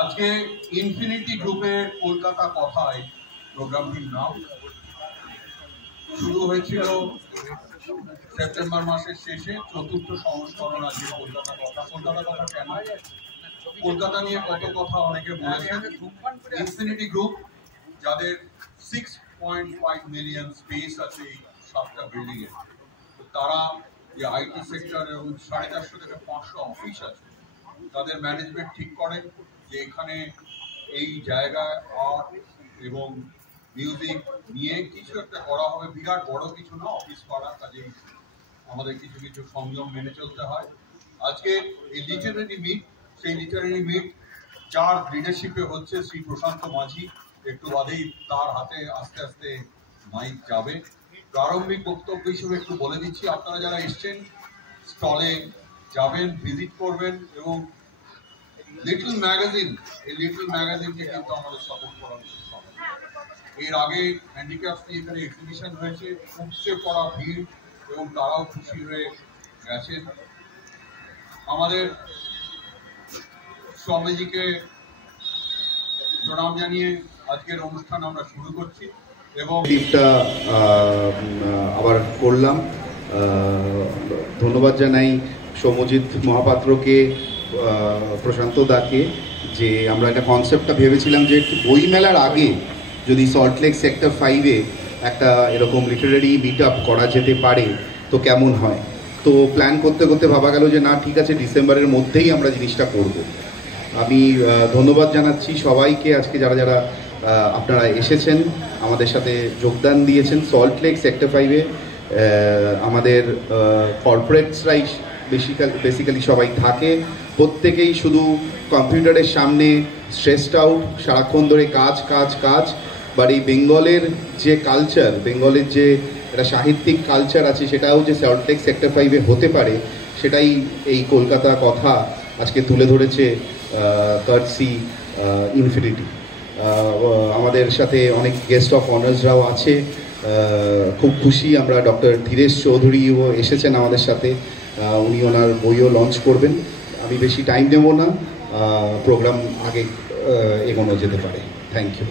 আজকে ইনফিনিটি গ্রুপের কলকাতা কথায় প্রোগ্রামটির নাম শুরু হয়েছিল সেপ্টেম্বর মাসের শেষে। চতুর্থ সংস্করণ আজকে কলকাতা কথা। কলকাতা কথা কেন? কলকাতা নিয়ে কত কথা অনেকে বলেছেন। ইনফিনিটি গ্রুপ, যাদের 6.5 মিলিয়ন স্পেস আছে এই 7টা বিল্ডিং এ, তারা যে আইটি সেক্টর এবং 450 থেকে 500 অফিস আছে, তাদের ম্যানেজমেন্ট ঠিক করেন যে এখানে এই জায়গায় আর্ট এবং মিউজিক নিয়ে কিছু একটা করা হবে। বিরাট বড় কিছু না, অফিস করা, কাজে আমাদের কিছু কিছু সংযম মেনে চলতে হয়। আজকে এই লিটারারি মিট, সেই লিটারারি মিট যার লিডারশিপে হচ্ছে শ্রী প্রশান্ত মাঝি, একটু বাদেই তার হাতে আস্তে আস্তে মাইক যাবে। প্রারম্ভিক বক্তব্য হিসেবে একটু বলে দিচ্ছি, আপনারা যারা এসছেন স্টলে যাবেন, ভিজিট করবেন এবং লিটল ম্যাগাজিন, এই লিটল ম্যাগাজিনকে কিন্তু আমাদের সাপোর্ট করা উচিত। এর আগে হ্যান্ডিক্রাফট নিয়ে এখানে এক্সিবিশন হয়েছে, উপচে পড়া ভিড় এবং তারাও খুশি হয়ে গেছেন। আমাদের স্বামীজিকে প্রণাম জানিয়ে আজকের অনুষ্ঠান আমরা শুরু করছি এবং টিপটা আবার করলাম। ধন্যবাদ জানাই সৌম্যজিৎ মহাপাত্রকে, প্রশান্ত দাকে, যে আমরা একটা কনসেপ্টটা ভেবেছিলাম যে একটু বই মেলার আগে যদি সল্টলেক সেক্টর 5-এ একটা এরকম লিটারারি মিট আপ করা যেতে পারে তো কেমন হয়। তো প্ল্যান করতে করতে ভাবা গেল যে না, ঠিক আছে, ডিসেম্বরের মধ্যেই আমরা জিনিসটা করব। আমি ধন্যবাদ জানাচ্ছি সবাইকে, আজকে যারা যারা আপনারা এসেছেন, আমাদের সাথে যোগদান দিয়েছেন। সল্টলেক সেক্টর 5-এ আমাদের কর্পোরেটসরাই বেসিক্যালি সবাই থাকে। প্রত্যেকেই শুধু কম্পিউটারের সামনে স্ট্রেসড আউট, সারাক্ষণ ধরে কাজ কাজ কাজ। বাট এই বেঙ্গলের যে কালচার, বেঙ্গলের যে একটা সাহিত্যিক কালচার আছে, সেটাও যে সল্টলেক সেক্টর 5-এ হতে পারে, সেটাই এই কলকাতা কথা আজকে তুলে ধরেছে কার্টসি ইনফিনিটি। আমাদের সাথে অনেক গেস্ট অফ অনার্সরাও আছে, খুব খুশি আমরা। ডক্টর ধীরেশ চৌধুরীও এসেছেন আমাদের সাথে, উনি ওনার বইও লঞ্চ করবেন। আমি বেশি টাইম দেব না, প্রোগ্রাম আগে এগোনো যেতে পারে। Thank you.